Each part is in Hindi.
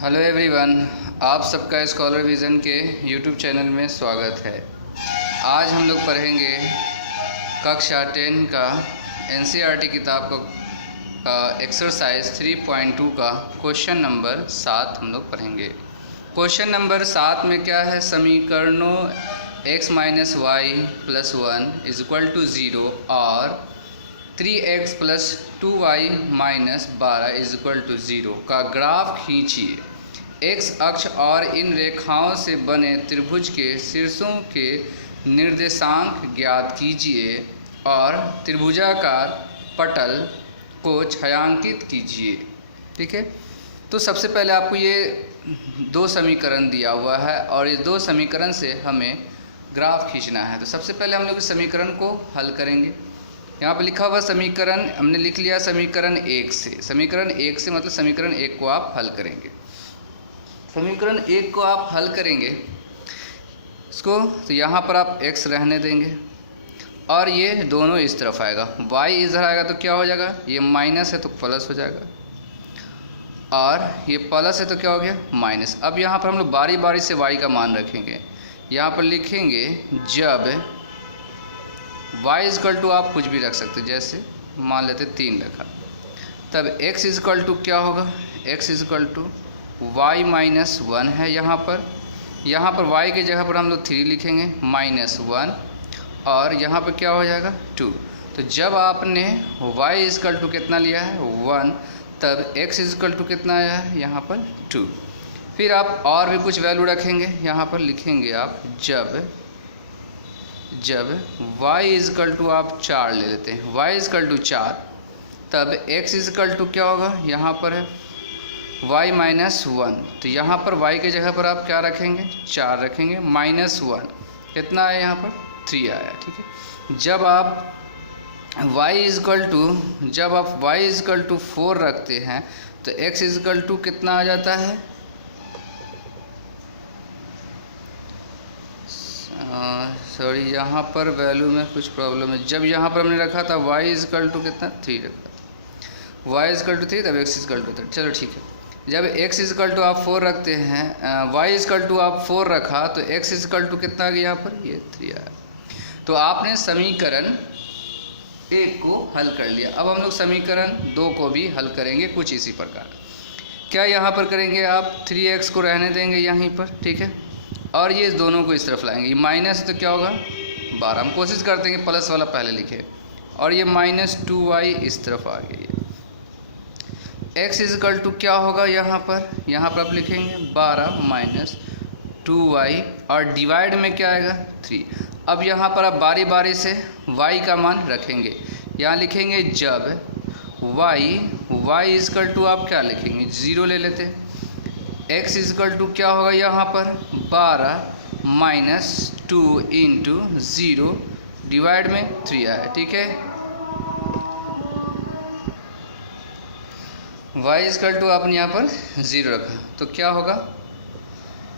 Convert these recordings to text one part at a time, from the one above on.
हेलो एवरीवन, आप सबका स्कॉलर विज़न के यूट्यूब चैनल में स्वागत है। आज हम लोग पढ़ेंगे कक्षा 10 का एनसीईआरटी किताब का एक्सरसाइज 3.2 का क्वेश्चन नंबर 7 हम लोग पढ़ेंगे। क्वेश्चन नंबर 7 में क्या है, समीकरणों x minus Y plus 1 is equal to 0 और 3x plus 2y minus 12 is equal to 0 का ग्राफ खींचिए। x अक्ष और इन रेखाओं से बने त्रिभुज के शीर्षों के निर्देशांक ज्ञात कीजिए और त्रिभुजाकार पटल को छायांकित कीजिए। ठीक है, तो सबसे पहले आपको ये दो समीकरण दिया हुआ है और इस दो समीकरण से हमें ग्राफ खींचना है। तो सबसे पहले हम लोग इस समीकरण को हल करेंगे। यहाँ पर लिखा हुआ समीकरण हमने लिख लिया समीकरण 1 से। समीकरण 1 से मतलब समीकरण 1 को आप हल करेंगे। समीकरण 1 को आप हल करेंगे इसको, तो यहाँ पर आप x रहने देंगे और ये दोनों इस तरफ आएगा, y इधर आएगा तो क्या हो जाएगा, ये माइनस है तो प्लस हो जाएगा और ये प्लस है तो क्या हो गया माइनस। अब यहाँ पर हम लोग बारी बारी से y का मान रखेंगे। यहाँ पर लिखेंगे जब y इजकल टू, आप कुछ भी रख सकते, जैसे मान लेते 3 रखा, तब x इजकल टू क्या होगा, x is equal to y minus 1 है। यहाँ पर y की जगह पर हम लोग 3 लिखेंगे माइनस 1 और यहाँ पर क्या हो जाएगा 2। तो जब आपने y इजकल टू कितना लिया है 1, तब x इजकल टू कितना आया है यहाँ पर 2। फिर आप और भी कुछ वैल्यू रखेंगे, यहाँ पर लिखेंगे आप जब y इजकल टू आप 4 ले लेते हैं, y इजकल टू 4, तब x इजकल टू क्या होगा, यहाँ पर है y माइनस 1। तो यहाँ पर y के जगह पर आप क्या रखेंगे 4 रखेंगे माइनस 1, कितना आया यहाँ पर 3 आया। ठीक है, जब आप y इजकल टू 4 रखते हैं तो x इजकल टू कितना आ जाता है, सॉरी यहाँ पर वैल्यू में कुछ प्रॉब्लम है। जब यहाँ पर हमने रखा था y इजकल टू कितना 3 रखा था, y इजकल टू 3 तब x इजकल टू 3। चलो ठीक है, जब x इजकल टू आप 4 रखते हैं, y इजकल टू आप 4 रखा तो x इजकल टू कितना आ गया यहाँ पर, ये 3 आया। तो आपने समीकरण 1 को हल कर लिया। अब हम लोग समीकरण 2 को भी हल करेंगे कुछ इसी प्रकार। क्या यहाँ पर करेंगे आप 3x को रहने देंगे यहीं पर, ठीक है, और ये दोनों को इस तरफ लाएंगे। ये माइनस तो क्या होगा 12, हम कोशिश करते हैं कि प्लस वाला पहले लिखे, और ये माइनस 2y इस तरफ आ गई है। x इजकल टू क्या होगा यहाँ पर आप लिखेंगे 12 माइनस 2y और डिवाइड में क्या आएगा 3। अब यहाँ पर आप बारी बारी से y का मान रखेंगे। यहाँ लिखेंगे जब y इजकल टू आप क्या लिखेंगे 0 ले लेते हैं, x इजकल टू क्या होगा यहाँ पर 12 माइनस 2 इंटू 0 डिवाइड में 3 आया। ठीक है, y इजकल टू आपने यहाँ पर 0 रखा तो क्या होगा,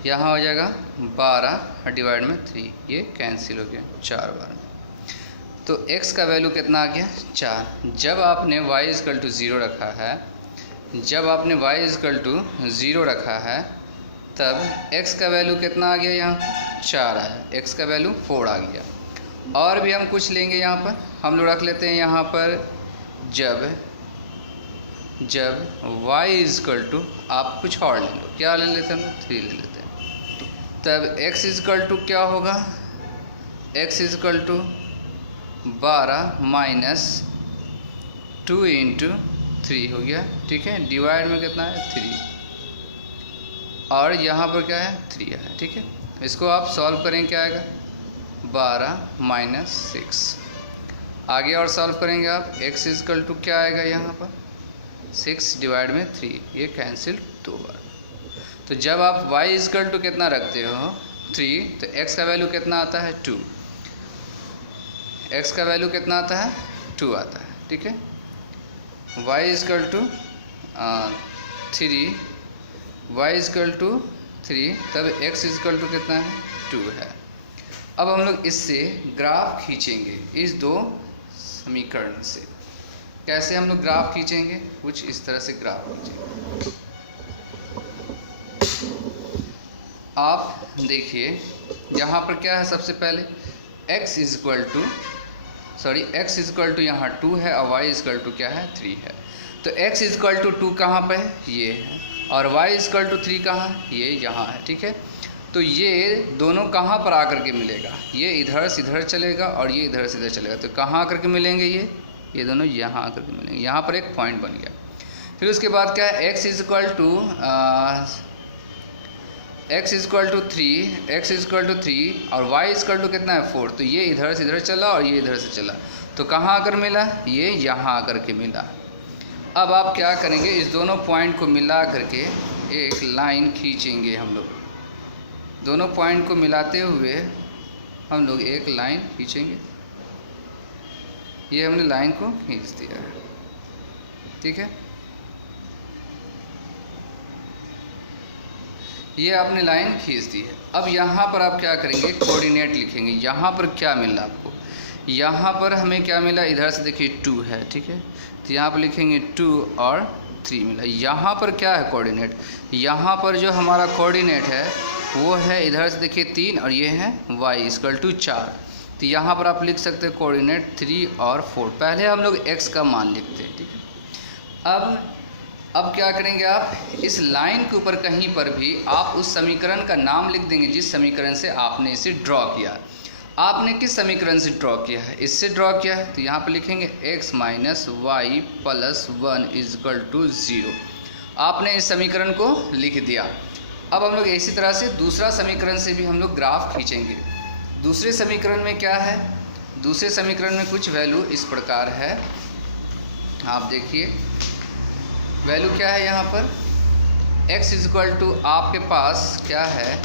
यहाँ हो जाएगा 12 डिवाइड में 3, ये कैंसिल हो गया 4 बार में। तो x का वैल्यू कितना आ गया 4। जब आपने y इजकल टू 0 रखा है, तब x का वैल्यू कितना आ गया, यहाँ 4 आया, x का वैल्यू 4 आ गया। और भी हम कुछ लेंगे, यहाँ पर हम लोग रख लेते हैं यहाँ पर जब y इजकल टू, आप कुछ और ले लो, क्या ले लेते हैं हम 3 ले लेते हैं, तब x इजकल टू क्या होगा, x is equal to 12 minus 2 into 3 हो गया। ठीक है, डिवाइड में कितना है 3 और यहाँ पर क्या है 3 है। ठीक है, इसको आप सॉल्व करें, क्या आएगा 12 माइनस 6। आगे और सॉल्व करेंगे आप, x इजकल टू क्या आएगा यहाँ पर 6 डिवाइड में 3, ये कैंसिल 2 बार। तो जब आप y इजकल टू कितना रखते हो 3, तो x का वैल्यू कितना आता है 2, x का वैल्यू कितना आता है 2 आता है। ठीक है, y इजकल टू 3, तब x इजकल टू कितना है 2 है। अब हम लोग इससे ग्राफ खींचेंगे इस दो समीकरण से। कैसे हम लोग ग्राफ खींचेंगे, कुछ इस तरह से ग्राफ खींचेंगे। आप देखिए यहाँ पर क्या है, सबसे पहले x इक्वल टू यहाँ 2 है और y इक्वल टू क्या है 3 है। तो x इक्वल टू 2 कहाँ पर है, ये है, और y इक्वल टू 3 कहाँ, ये यहाँ है। ठीक है, तो ये दोनों कहाँ पर आकर के मिलेगा, ये इधर से इधर चलेगा और ये इधर से इधर चलेगा। तो कहाँ आकर के मिलेंगे, ये दोनों यहाँ आकर के मिलेंगे। यहाँ पर एक पॉइंट बन गया। फिर उसके बाद क्या है, x इक्वल टू 3 और y इक्वल टू कितना है 4। तो ये इधर से इधर चला और ये इधर से चला, तो कहाँ आकर मिला, ये यहाँ आकर के मिला। अब आप क्या करेंगे, इस दोनों पॉइंट को मिला करके एक लाइन खींचेंगे। हम लोग दोनों पॉइंट को मिलाते हुए हम लोग एक लाइन खींचेंगे। ये हमने लाइन को खींच दिया है। ठीक है, ये आपने लाइन खींच दी है। अब यहाँ पर आप क्या करेंगे, कोऑर्डिनेट लिखेंगे। यहाँ पर क्या मिला आपको, यहाँ पर हमें क्या मिला, इधर से देखिए 2 है। ठीक है, तो यहाँ पर लिखेंगे 2 और 3 मिला। यहाँ पर क्या है कोऑर्डिनेट, यहाँ पर जो हमारा कोऑर्डिनेट है वो है इधर से देखिए 3 और ये है y इक्वल टू 4। तो यहाँ पर आप लिख सकते हैं कोऑर्डिनेट 3 और 4। पहले हम लोग x का मान लिखते हैं। ठीक है, अब क्या करेंगे, आप इस लाइन के ऊपर कहीं पर भी आप उस समीकरण का नाम लिख देंगे जिस समीकरण से आपने इसे ड्रॉ किया। आपने किस समीकरण से ड्रॉ किया है, इससे ड्रॉ किया है, तो यहाँ पर लिखेंगे x minus Y plus 1 equal to 0। आपने इस समीकरण को लिख दिया। अब हम लोग इसी तरह से दूसरा समीकरण से भी हम लोग ग्राफ खींचेंगे। दूसरे समीकरण में क्या है, दूसरे समीकरण में कुछ वैल्यू इस प्रकार है। आप देखिए वैल्यू क्या है, यहाँ पर x इक्वल टू आपके पास क्या है,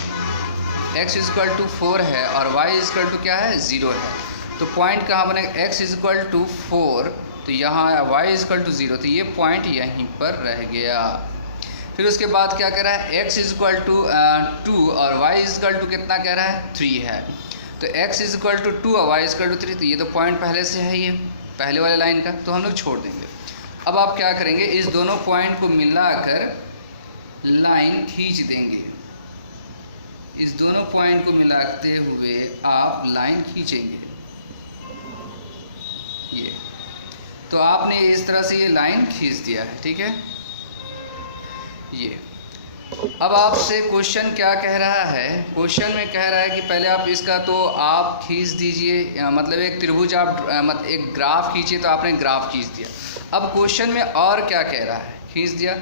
x इक्वल टू 4 है और y इक्वल टू क्या है 0 है। तो पॉइंट कहाँ बनेगा, x इक्वल टू 4, तो यहाँ आया y इक्वल टू 0, तो ये पॉइंट यहीं पर रह गया। फिर उसके बाद क्या कह रहा है, x इक्वल टू 2 और y इक्वल टू कितना कह रहा है 3 है। तो x इक्वल टू 2 और y इक्वल टू 3, तो ये तो पॉइंट पहले से है, ये पहले वाले लाइन का, तो हम लोग छोड़ देंगे। अब आप क्या करेंगे, इस दोनों पॉइंट को मिलाकर लाइन खींच देंगे। इस दोनों पॉइंट को मिलाते हुए आप लाइन खींचेंगे। ये तो आपने इस तरह से ये लाइन खींच दिया है। ठीक है, ये अब आपसे क्वेश्चन क्या कह रहा है, क्वेश्चन में कह रहा है कि पहले आप इसका तो आप खींच दीजिए, मतलब एक त्रिभुज आप एक ग्राफ खींचिए, तो आपने ग्राफ खींच दिया। अब क्वेश्चन में और क्या कह रहा है, खींच दिया,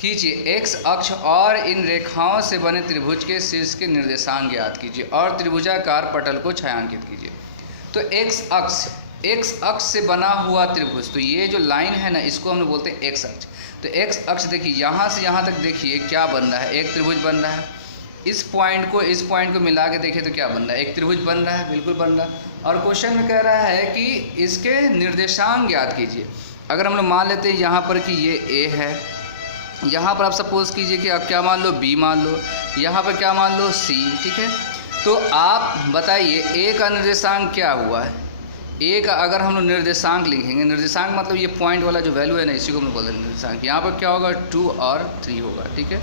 खींचिए। x अक्ष और इन रेखाओं से बने त्रिभुज के शीर्ष के निर्देशांक ज्ञात कीजिए और त्रिभुजाकार पटल को छायांकित कीजिए। तो x अक्ष से बना हुआ त्रिभुज, तो ये जो लाइन है ना, इसको हम लोग बोलते हैं x अक्ष। तो x अक्ष देखिए, यहाँ से यहाँ तक देखिए क्या बन रहा है, एक त्रिभुज बन रहा है। इस पॉइंट को मिला के देखिए तो क्या बन रहा है, एक त्रिभुज बन रहा है, बिल्कुल बन रहा है। और क्वेश्चन में कह रहा है कि इसके निर्देशांक ज्ञात कीजिए। अगर हम लोग मान लेते हैं यहाँ पर कि ये a है, यहाँ पर आप सपोज कीजिए कि आप क्या मान लो, b मान लो, यहाँ पर क्या मान लो, c। ठीक है, तो आप बताइए a का निर्देशांक क्या हुआ है। a का अगर हम लोग निर्देशांक लिखेंगे, निर्देशांक मतलब ये पॉइंट वाला जो वैल्यू है ना, इसी को हम बोलते हैं निर्देशांक। यहाँ पर क्या होगा, 2 और 3 होगा। ठीक है,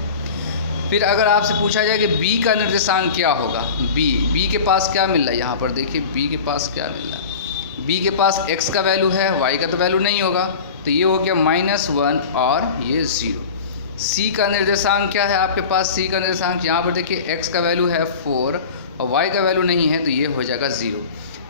फिर अगर आपसे पूछा जाए कि b का निर्देशांक क्या होगा, b के पास क्या मिल रहा है, यहाँ पर देखिए b के पास क्या मिल रहा है, b के पास x का वैल्यू है, y का तो वैल्यू नहीं होगा, तो ये हो गया -1 और ये 0। c का निर्देशांक क्या है आपके पास, c का निर्देशांक यहाँ पर देखिए x का वैल्यू है 4 और y का वैल्यू नहीं है, तो ये हो जाएगा 0।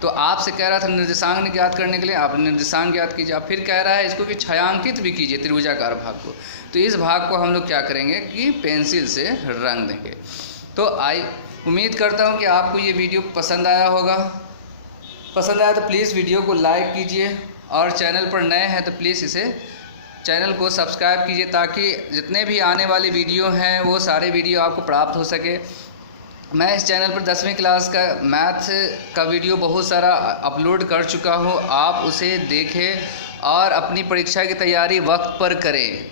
तो आपसे कह रहा था निर्देशांक ज्ञात करने के लिए, आप निर्देशांक ज्ञात कीजिए। आप फिर कह रहा है इसको कि छायांकित भी कीजिए त्रिभुजाकार भाग को। तो इस भाग को हम लोग क्या करेंगे कि पेंसिल से रंग देंगे। तो उम्मीद करता हूँ कि आपको ये वीडियो पसंद आया होगा। पसंद आया तो प्लीज़ वीडियो को लाइक कीजिए और चैनल पर नए हैं तो प्लीज़ इसे चैनल को सब्सक्राइब कीजिए, ताकि जितने भी आने वाले वीडियो हैं वो सारे वीडियो आपको प्राप्त हो सके। मैं इस चैनल पर 10वीं क्लास का मैथ का वीडियो बहुत सारा अपलोड कर चुका हूँ, आप उसे देखें और अपनी परीक्षा की तैयारी वक्त पर करें।